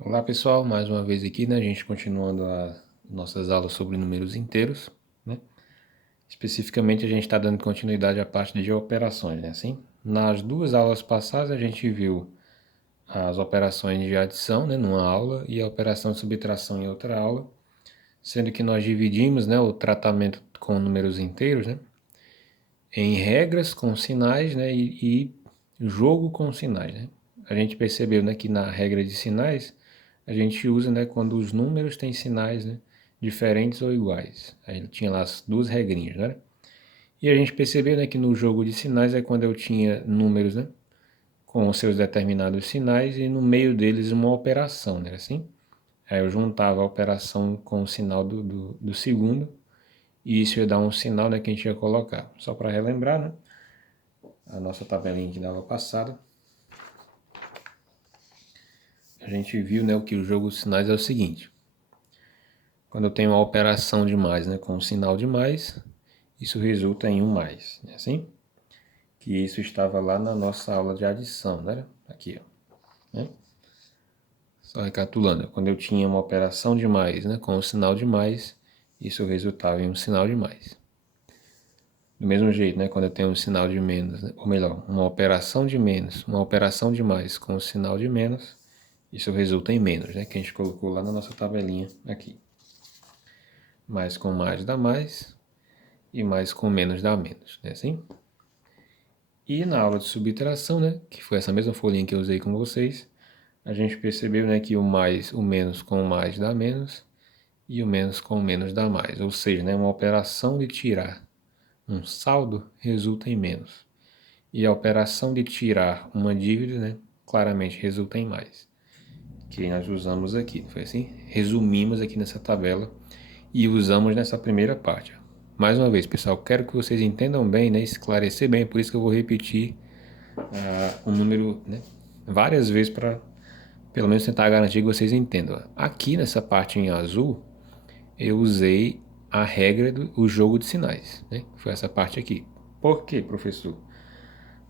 Olá pessoal, mais uma vez aqui, né? A gente continuando as nossas aulas sobre números inteiros, né? Especificamente a gente está dando continuidade à parte de operações, né? Assim, nas duas aulas passadas a gente viu as operações de adição, né? Numa aula e a operação de subtração em outra aula, sendo que nós dividimos, né? O tratamento com números inteiros, né? Em regras com sinais, né? E jogo com sinais, né? A gente percebeu, né, que na regra de sinais a gente usa, né, quando os números têm sinais, né, diferentes ou iguais. Aí tinha lá as duas regrinhas, né? E a gente percebeu, né, que no jogo de sinais é quando eu tinha números, né, com os seus determinados sinais e no meio deles uma operação, né, assim? Aí eu juntava a operação com o sinal do segundo e isso ia dar um sinal, né, que a gente ia colocar. Só para relembrar, né, a nossa tabelinha que dava passada, a gente viu, né, que o jogo de sinais é o seguinte. Quando eu tenho uma operação de mais, né, com um sinal de mais, isso resulta em um mais, né, assim? Que isso estava lá na nossa aula de adição, né? Aqui, ó. Né? Só recapitulando, quando eu tinha uma operação de mais, né, com um sinal de mais, isso resultava em um sinal de mais. Do mesmo jeito, né, quando eu tenho um sinal de menos, né, ou melhor, uma operação de menos, uma operação de mais com um sinal de menos, isso resulta em menos, né, que a gente colocou lá na nossa tabelinha aqui. Mais com mais dá mais, e mais com menos dá menos, né, assim? E na aula de subtração, né, que foi essa mesma folhinha que eu usei com vocês, a gente percebeu, né, que o mais, o menos com o mais dá menos e o menos com o menos dá mais. Ou seja, né, uma operação de tirar um saldo resulta em menos. E a operação de tirar uma dívida, né, claramente resulta em mais. Que nós usamos aqui, foi assim? Resumimos aqui nessa tabela e usamos nessa primeira parte. Mais uma vez, pessoal, quero que vocês entendam bem, né, esclarecer bem, por isso que eu vou repetir o número, né, várias vezes para pelo menos tentar garantir que vocês entendam. Aqui nessa parte em azul, eu usei a regra do jogo de sinais, né? Foi essa parte aqui. Por quê, professor?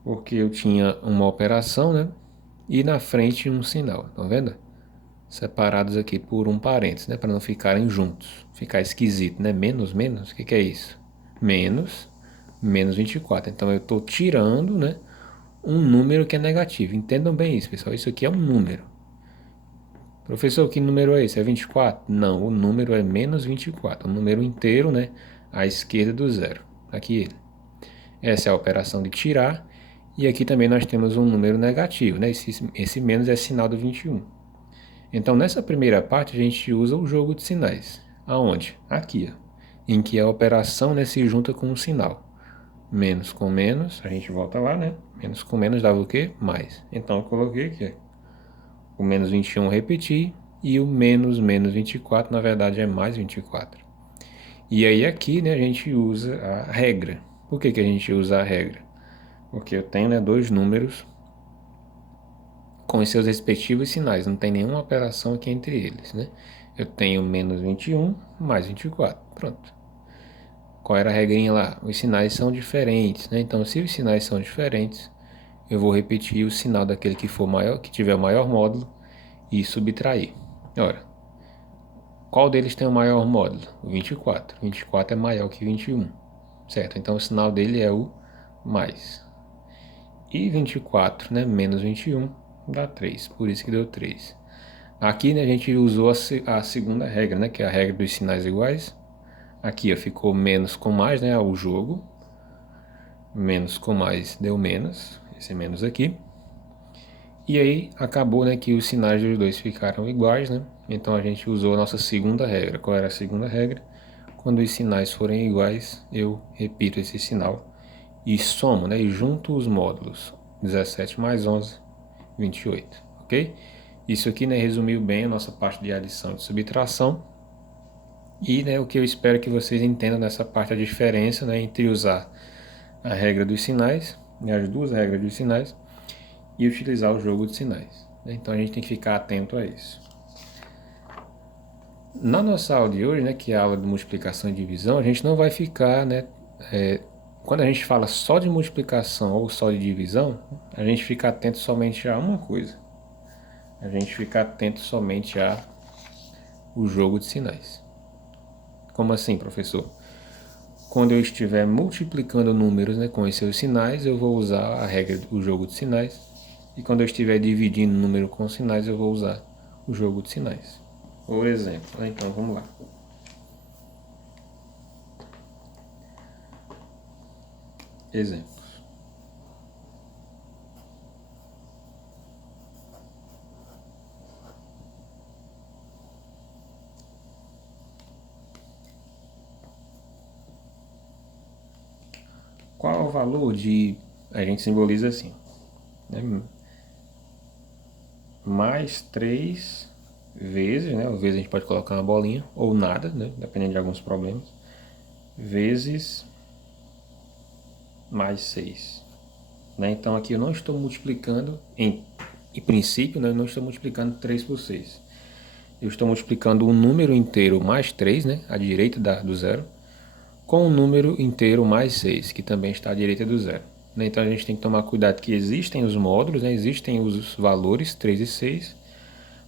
Porque eu tinha uma operação, né? E na frente um sinal, tá vendo? Separados aqui por um parênteses, né? Para não ficarem juntos. Ficar esquisito, né? Menos, menos, o que é isso? Menos, menos 24. Então eu estou tirando, né? Um número que é negativo. Entendam bem isso, pessoal. Isso aqui é um número. Professor, que número é esse? É 24? Não, o número é menos 24. Um número inteiro, né? À esquerda do zero. Aqui ele. Essa é a operação de tirar. E aqui também nós temos um número negativo, né? Esse menos é sinal do 21. Então, nessa primeira parte, a gente usa o jogo de sinais. Aonde? Aqui, ó. Em que a operação, né, se junta com um sinal. Menos com menos, a gente volta lá, né? Menos com menos dava o quê? Mais. Então, eu coloquei aqui, o menos 21 eu repeti, e o menos menos 24, na verdade, é mais 24. E aí aqui, né, a gente usa a regra. Por que a gente usa a regra? Porque eu tenho, né, dois números com os seus respectivos sinais, não tem nenhuma operação aqui entre eles, né? Eu tenho menos 21 mais 24, pronto. Qual era a regrinha lá? Os sinais são diferentes, né? Então, se os sinais são diferentes, eu vou repetir o sinal daquele que for maior, que tiver o maior módulo e subtrair. Ora, qual deles tem o maior módulo? O 24. 24 é maior que 21, certo? Então o sinal dele é o mais. E 24, né, menos 21 dá 3, por isso que deu 3. Aqui, né, a gente usou a segunda regra, né, que é a regra dos sinais iguais. Aqui ó, ficou menos com mais, né, o jogo. Menos com mais deu menos, esse menos aqui. E aí acabou, né, que os sinais dos dois ficaram iguais, né? Então a gente usou a nossa segunda regra. Qual era a segunda regra? Quando os sinais forem iguais, eu repito esse sinal e somo, né, e junto os módulos. 17 mais 11, 28, ok? Isso aqui, né, resumiu bem a nossa parte de adição e de subtração. E, né, o que eu espero que vocês entendam nessa parte, a diferença, né, entre usar a regra dos sinais, né, as duas regras dos sinais, e utilizar o jogo de sinais. Então a gente tem que ficar atento a isso. Na nossa aula de hoje, né, que é a aula de multiplicação e divisão, a gente não vai ficar, né, quando a gente fala só de multiplicação ou só de divisão, a gente fica atento somente a uma coisa. a gente fica atento somente ao jogo de sinais. Como assim, professor? Quando eu estiver multiplicando números, né, com os seus sinais, eu vou usar a regra do jogo de sinais. E quando eu estiver dividindo número com sinais, eu vou usar o jogo de sinais. Por exemplo, né? Então vamos lá. Exemplos. Qual é o valor de... A gente simboliza assim, né? Mais 3 vezes, né? Às vezes a gente pode colocar uma bolinha, ou nada, né? Dependendo de alguns problemas. Vezes mais 6. Né? Então aqui eu não estou multiplicando, em princípio, né? Eu não estou multiplicando 3 por 6. Eu estou multiplicando um número inteiro mais 3, né? À direita do zero, com um número inteiro mais 6, que também está à direita do zero. Então a gente tem que tomar cuidado que existem os módulos, né? Existem os valores 3 e 6,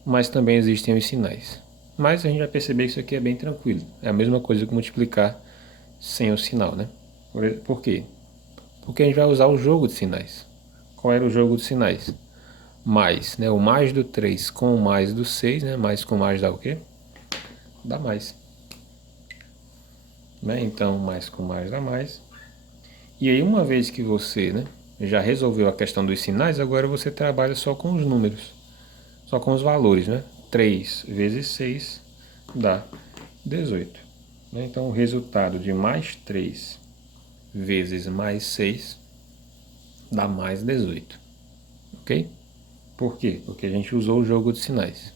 mas também existem os sinais. Mas a gente vai perceber que isso aqui é bem tranquilo. É a mesma coisa que multiplicar sem o sinal, né? Por quê? Porque a gente vai usar o jogo de sinais. Qual era o jogo de sinais? Mais, né? O mais do 3 com o mais do 6, né? Mais com mais dá o quê? Dá mais. Né? Então, mais com mais dá mais. E aí, uma vez que você, né, já resolveu a questão dos sinais, agora você trabalha só com os números. Só com os valores, né? 3 vezes 6 dá 18. Né? Então, o resultado de mais 3 vezes mais 6 dá mais 18. Ok? Por quê? Porque a gente usou o jogo de sinais.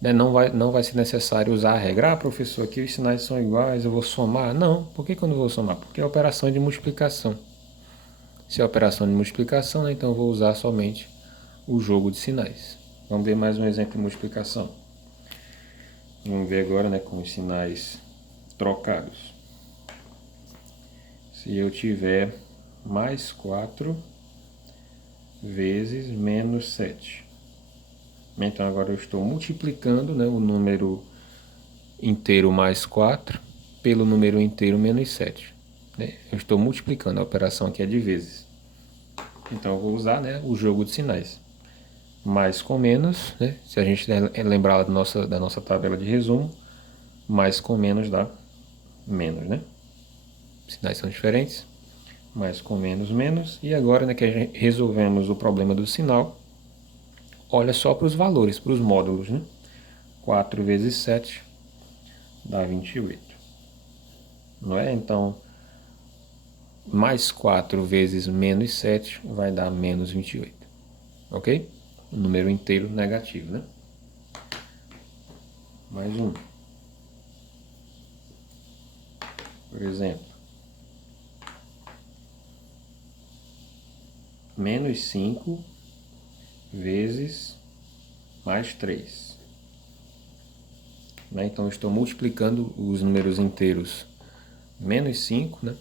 Não vai ser necessário usar a regra. Ah, professor, aqui os sinais são iguais, eu vou somar. Não, por que eu não vou somar? Porque é operação de multiplicação. Se é operação de multiplicação, né, então eu vou usar somente o jogo de sinais. Vamos ver mais um exemplo de multiplicação. Vamos ver agora, né, com os sinais trocados. Se eu tiver mais 4 vezes menos 7. Então agora eu estou multiplicando, né, o número inteiro mais 4 pelo número inteiro menos 7. Né? Eu estou multiplicando, a operação aqui é de vezes. Então eu vou usar, né, o jogo de sinais. Mais com menos, né? Se a gente lembrar da nossa tabela de resumo, mais com menos dá menos, né? Sinais são diferentes. Mais com menos, menos. E agora, né, que a gente resolvemos o problema do sinal, olha só para os valores, para os módulos, né? 4 vezes 7 dá 28. Não é? Então, mais 4 vezes menos 7 vai dar menos 28. Ok? Um número inteiro negativo, né? Mais um. Por exemplo, menos 5 vezes mais 3. Né? Então, eu estou multiplicando os números inteiros menos 5, né?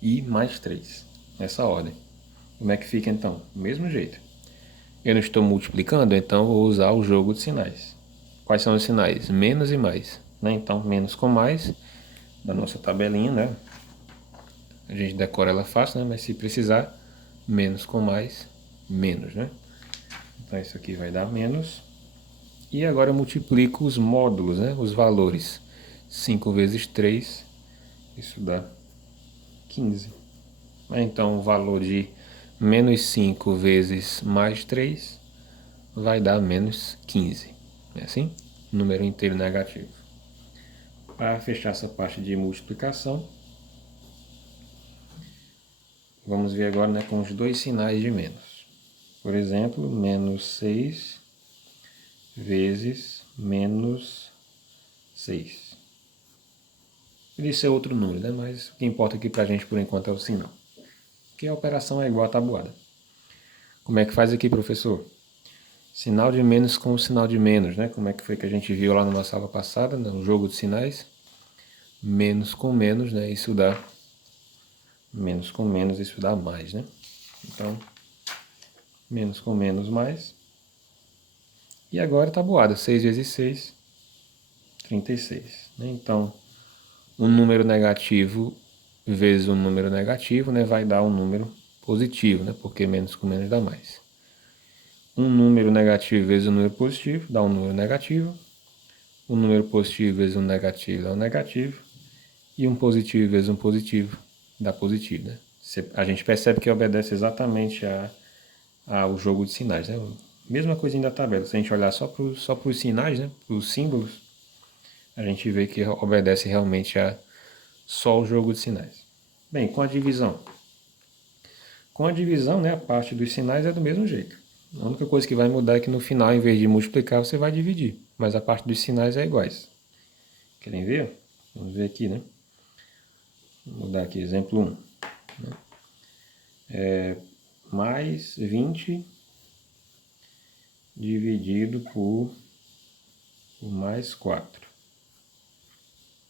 E mais 3. Nessa ordem. Como é que fica, então? Do mesmo jeito. Eu não estou multiplicando, então vou usar o jogo de sinais. Quais são os sinais? Menos e mais. Né? Então, menos com mais, da nossa tabelinha, né? A gente decora ela fácil, né? Mas se precisar, menos com mais, menos, né? Então, isso aqui vai dar menos. E agora eu multiplico os módulos, né? Os valores. 5 vezes 3, isso dá 15. Então, o valor de menos 5 vezes mais 3 vai dar menos 15. É assim? Número inteiro negativo. Para fechar essa parte de multiplicação, vamos ver agora, né, com os dois sinais de menos. Por exemplo, menos 6 vezes menos 6. Podia ser outro número, né? Mas o que importa aqui para a gente por enquanto é o sinal. Porque a operação é igual à tabuada. Como é que faz aqui, professor? Sinal de menos com o sinal de menos, né? Como é que foi que a gente viu lá na nossa aula passada, no jogo de sinais? Menos com menos, né? Isso dá menos com menos, isso dá mais, né? Então, menos com menos, mais. E agora tabuada, 6 vezes 6, 36. Né? Então, um número negativo vezes um número negativo, né, vai dar um número positivo, né, porque menos com menos dá mais. Um número negativo vezes um número positivo dá um número negativo. Um número positivo vezes um negativo dá um negativo. E um positivo vezes um positivo dá positivo. Né? A gente percebe que obedece exatamente ao jogo de sinais. Né? Mesma coisinha da tabela. Se a gente olhar só para os sinais, né, para os símbolos, a gente vê que obedece realmente a só o jogo de sinais. Bem, com a divisão. Com a divisão, né, a parte dos sinais é do mesmo jeito. A única coisa que vai mudar é que no final, em vez de multiplicar, você vai dividir. Mas a parte dos sinais é iguais. Querem ver? Vamos ver aqui, né? Vou mudar aqui, exemplo 1. Né? Mais 20 dividido por mais 4.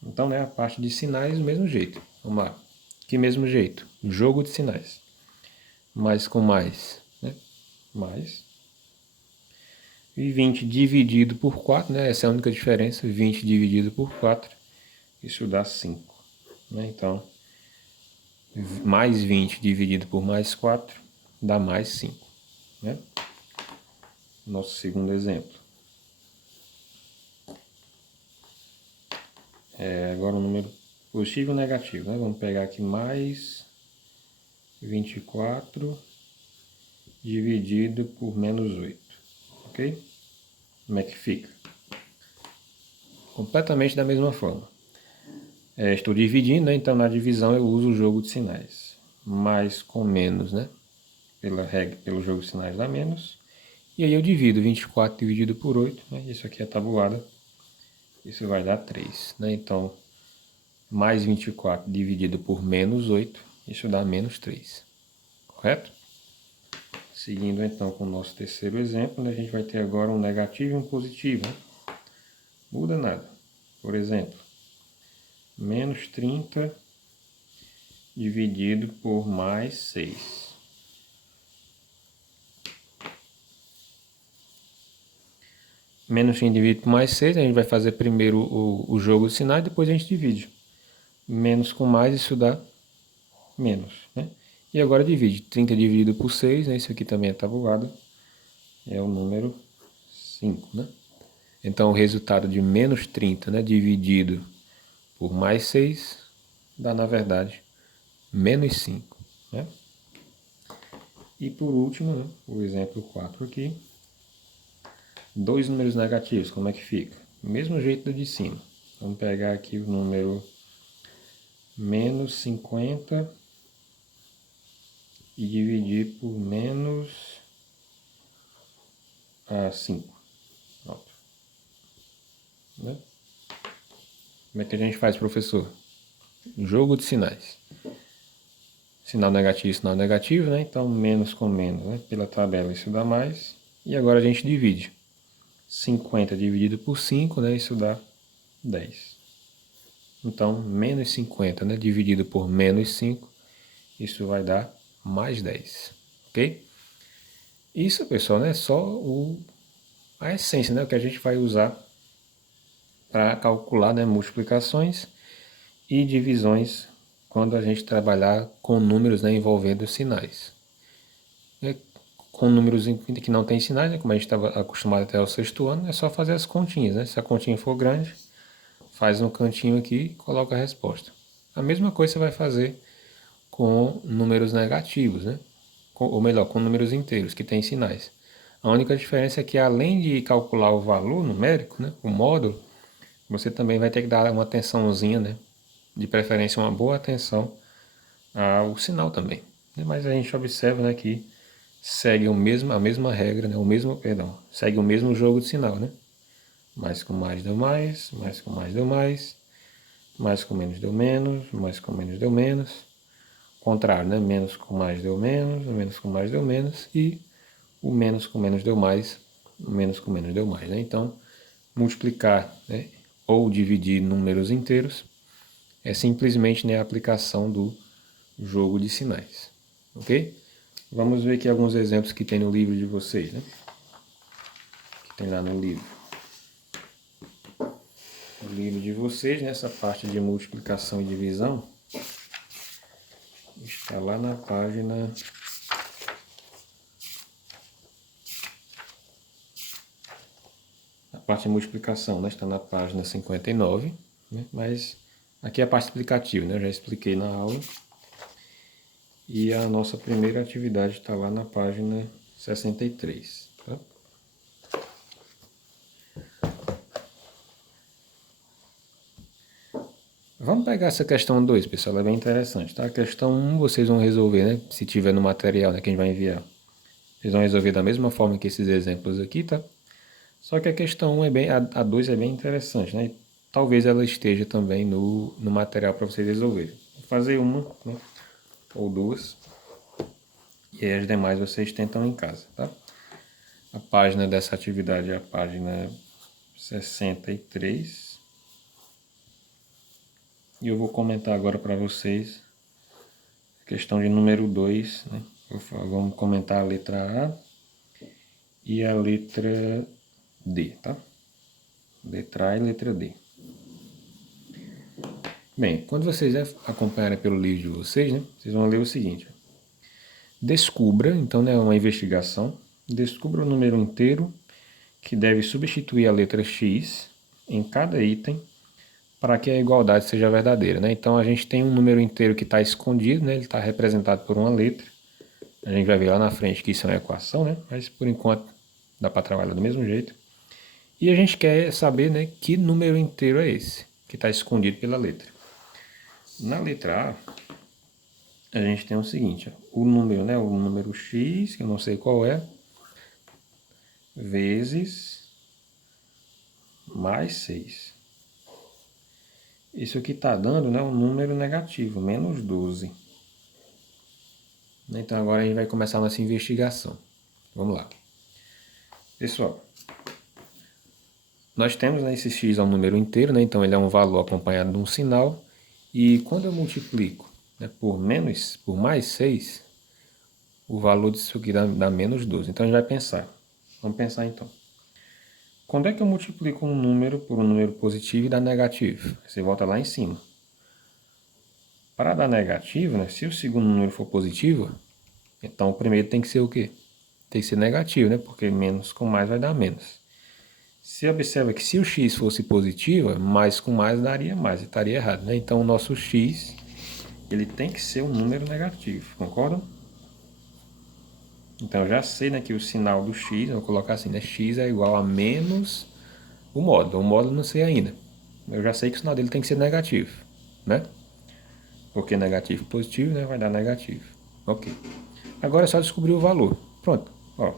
Então, né, a parte de sinais do mesmo jeito. Vamos lá. Que mesmo jeito? Jogo de sinais. Mais com mais, né? Mais. E 20 dividido por 4, né? Essa é a única diferença. 20 dividido por 4, isso dá 5. Né? Então, mais 20 dividido por mais 4 dá mais 5. Né? Nosso segundo exemplo. Agora um número positivo ou negativo. Né? Vamos pegar aqui mais 24 dividido por menos 8. Ok? Como é que fica? Completamente da mesma forma. Estou dividindo, né? Então na divisão eu uso o jogo de sinais. Mais com menos, né? Pelo jogo de sinais dá menos. E aí eu divido 24 dividido por 8, né? Isso aqui é tabuada. Isso vai dar 3, né? Então, mais 24 dividido por menos 8, isso dá menos 3. Correto? Seguindo então com o nosso terceiro exemplo, né? A gente vai ter agora um negativo e um positivo, né? Muda nada. Por exemplo, menos 30 dividido por mais 6. Menos 30 dividido por mais 6, a gente vai fazer primeiro o jogo de sinais, depois a gente divide. Menos com mais, isso dá menos, né? E agora divide. 30 dividido por 6, né? Isso aqui também é tabuado. É o número 5, né? Então, o resultado de menos 30, né, dividido por mais 6, dá, na verdade, menos 5, né? E por último, né, o exemplo 4 aqui. Dois números negativos, como é que fica? Mesmo jeito do de cima. Vamos pegar aqui o número menos 50 e dividir por menos 5. Pronto. Né? Como é que a gente faz, professor? Jogo de sinais. Sinal negativo, né? Então, menos com menos, né? Pela tabela isso dá mais. E agora a gente divide. 50 dividido por 5, né? Isso dá 10. Então, menos 50, né? Dividido por menos 5, isso vai dar mais 10. Ok? Isso, pessoal, né? É só a essência, né? O que a gente vai usar para calcular, né, multiplicações e divisões quando a gente trabalhar com números, né, envolvendo sinais. Com números que não tem sinais, né, como a gente estava acostumado até o sexto ano, é só fazer as continhas. Né? Se a continha for grande, faz um cantinho aqui e coloca a resposta. A mesma coisa você vai fazer com números negativos, né? Ou melhor, com números inteiros, que têm sinais. A única diferença é que além de calcular o valor numérico, né, o módulo, você também vai ter que dar uma atençãozinha, né? De preferência uma boa atenção ao sinal também. Mas a gente observa, né, que segue a mesma regra, né? Segue o mesmo jogo de sinal, né? Mais com mais deu mais, mais com mais deu mais, mais com menos deu menos, mais com menos deu menos. Contrário, né? Menos com mais deu menos, menos com mais deu menos e o menos com menos deu mais, o menos com menos deu mais, né? Então, multiplicar, né, ou dividir números inteiros é simplesmente, né, a aplicação do jogo de sinais, ok? Vamos ver aqui alguns exemplos que tem no livro de vocês, né? tem lá no livro. O livro de vocês, nessa parte de multiplicação e divisão, está lá na página... A parte de multiplicação, né, está na página 59, né, mas aqui é a parte explicativa, né, eu já expliquei na aula. E a nossa primeira atividade está lá na página 63. Tá? Vamos pegar essa questão 2, pessoal, ela é bem interessante. Tá? A questão 1 vocês vão resolver, né, se tiver no material, né, que a gente vai enviar. Vocês vão resolver da mesma forma que esses exemplos aqui, tá? Só que a questão 1 é bem, a 2 é bem interessante, né? E talvez ela esteja também no material para vocês resolverem. Vou fazer uma, né, ou duas, e aí as demais vocês tentam em casa, tá? A página dessa atividade é a página 63. E eu vou comentar agora para vocês a questão de número 2, né? Vamos comentar a letra A e a letra D, tá? Letra A e letra D. Bem, quando vocês acompanharem pelo livro de vocês, né? Vocês vão ler o seguinte. Descubra, então, né, uma investigação. Descubra o número inteiro que deve substituir a letra X em cada item para que a igualdade seja verdadeira, né? Então a gente tem um número inteiro que está escondido, né? Ele está representado por uma letra. A gente vai ver lá na frente que isso é uma equação, né? Mas por enquanto dá para trabalhar do mesmo jeito. E a gente quer saber, né, que número inteiro é esse que está escondido pela letra. Na letra A, a gente tem o seguinte, ó, o número, né, o número x, que eu não sei qual é, vezes mais 6. Isso aqui está dando, né, um número negativo, menos 12. Então agora a gente vai começar a nossa investigação. Vamos lá. Pessoal, nós temos, né, esse x é um número inteiro, né, então ele é um valor acompanhado de um sinal. E quando eu multiplico, né, por mais 6, o valor disso aqui dá menos 12. Então a gente vai pensar. Vamos pensar então. Quando é que eu multiplico um número por um número positivo e dá negativo? Você volta lá em cima. Para dar negativo, né, se o segundo número for positivo, então o primeiro tem que ser o quê? Tem que ser negativo, né? Porque menos com mais vai dar menos. Você observa que se o x fosse positivo, mais com mais daria mais, estaria errado, né? Então o nosso x, ele tem que ser um número negativo, concordam? Então eu já sei, né, que o sinal do x, eu vou colocar assim, né, x é igual a menos o módulo não sei ainda. Eu já sei que o sinal dele tem que ser negativo, né? Porque negativo e positivo, né, vai dar negativo. Ok. Agora é só descobrir o valor. Pronto. Ó,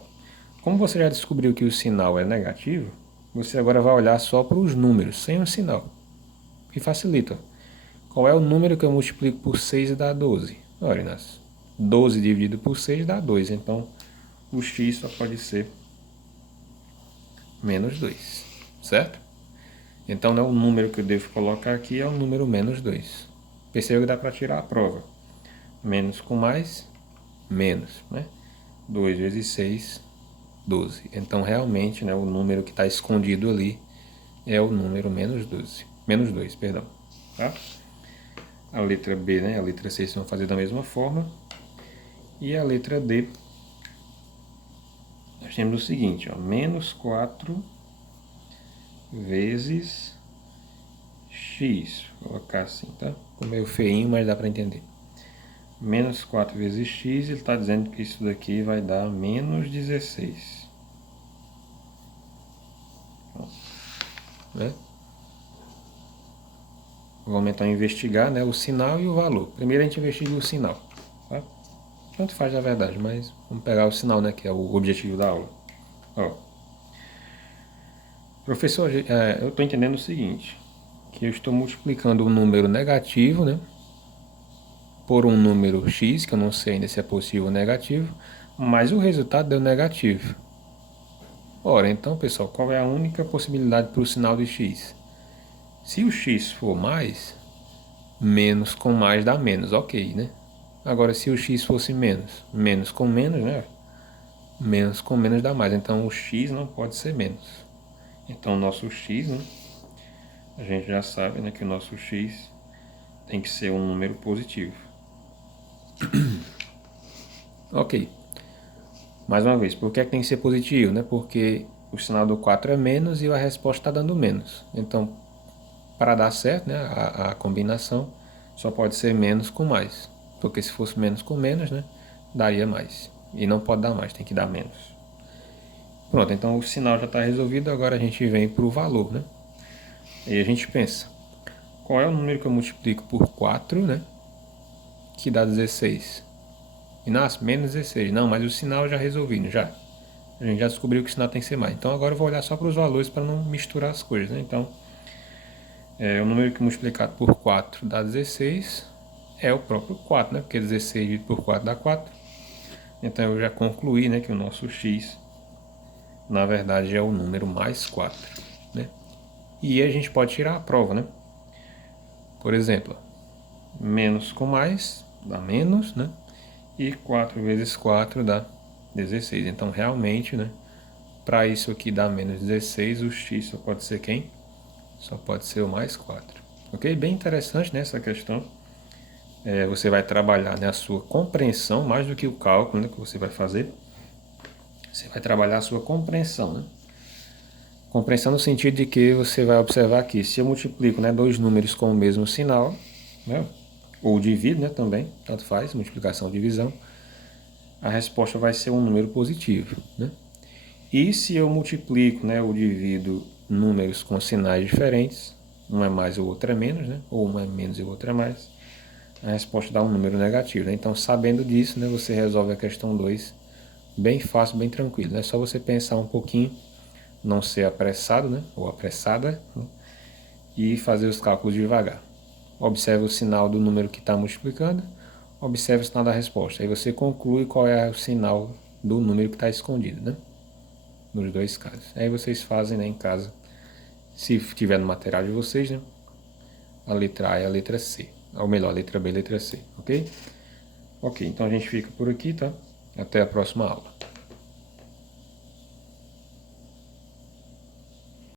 como você já descobriu que o sinal é negativo, você agora vai olhar só para os números, sem o sinal. Que facilita. Qual é o número que eu multiplico por 6 e dá 12? Olha, Inácio. 12 dividido por 6 dá 2. Então, o x só pode ser menos 2. Certo? Então, né, o número que eu devo colocar aqui é o número menos 2. Perceba que dá para tirar a prova. Menos com mais, menos, né? 2 vezes 6, 12. Então, realmente, né, o número que está escondido ali é o número menos 12. Menos 2, perdão. Tá? A letra B, né, a letra C vocês vão fazer da mesma forma. E a letra D, nós temos o seguinte, ó, menos 4 vezes x. Vou colocar assim, tá? Ficou meio feinho, mas dá para entender. Menos 4 vezes x, ele está dizendo que isso daqui vai dar menos 16. Né? Vamos então investigar, né, o sinal e o valor. Primeiro a gente investiga o sinal. Tá? Tanto faz na verdade, mas vamos pegar o sinal, né, que é o objetivo da aula. Ó. Professor, eu estou entendendo o seguinte, que eu estou multiplicando um número negativo, né, por um número x, que eu não sei ainda se é positivo ou negativo, mas o resultado deu negativo. Ora, então, pessoal, qual é a única possibilidade para o sinal de x? Se o x for mais, menos com mais dá menos, ok, né? Agora, se o x fosse menos, menos com menos, né? menos com menos dá mais. Então o x não pode ser menos. Então o nosso x, né, a gente já sabe, né, que o nosso x tem que ser um número positivo. Ok. Mais uma vez, por que é que tem que ser positivo? Né? Porque o sinal do 4 é menos e a resposta está dando menos. Então, para dar certo, né, a combinação só pode ser menos com mais. Porque se fosse menos com menos, né, daria mais. E não pode dar mais, tem que dar menos. Pronto, então o sinal já está resolvido, agora a gente vem para o valor. Né? E a gente pensa, qual é o número que eu multiplico por 4, né, que dá 16? Inácio, menos 16. Não, mas o sinal já resolvi, já. A gente já descobriu que o sinal tem que ser mais. Então agora eu vou olhar só para os valores para não misturar as coisas. Né? Então, o número que multiplicado por 4 dá 16 é o próprio 4, né? Porque 16 dividido por 4 dá 4. Então eu já concluí, né, que o nosso x, na verdade, é o número mais 4. Né? E a gente pode tirar a prova, né? Por exemplo, menos com mais dá menos, né? E 4 vezes 4 dá 16. Então realmente, né, para isso aqui dar menos 16, o x só pode ser quem? Só pode ser o mais 4. Ok? Bem interessante, né, essa questão. Você vai trabalhar, né, a sua compreensão, mais do que o cálculo, né, que você vai fazer. Você vai trabalhar a sua compreensão. Né? Compreensão no sentido de que você vai observar aqui, se eu multiplico, né, dois números com o mesmo sinal, né, ou divido, né, também, tanto faz, multiplicação ou divisão, a resposta vai ser um número positivo. Né? E se eu multiplico, né, ou divido números com sinais diferentes, um é mais e o outro é menos, né, ou um é menos e o outro é mais, a resposta dá um número negativo. Né? Então, sabendo disso, né, você resolve a questão 2 bem fácil, bem tranquilo. É, né? Só você pensar um pouquinho, não ser apressado, né, ou apressada, né, e fazer os cálculos devagar. Observe o sinal do número que está multiplicando, observe o sinal da resposta. Aí você conclui qual é o sinal do número que está escondido, né? Nos dois casos. Aí vocês fazem, né, em casa, se tiver no material de vocês, né, a letra A e a letra C. Ou melhor, a letra B e a letra C, ok? Ok, então a gente fica por aqui, tá? Até a próxima aula.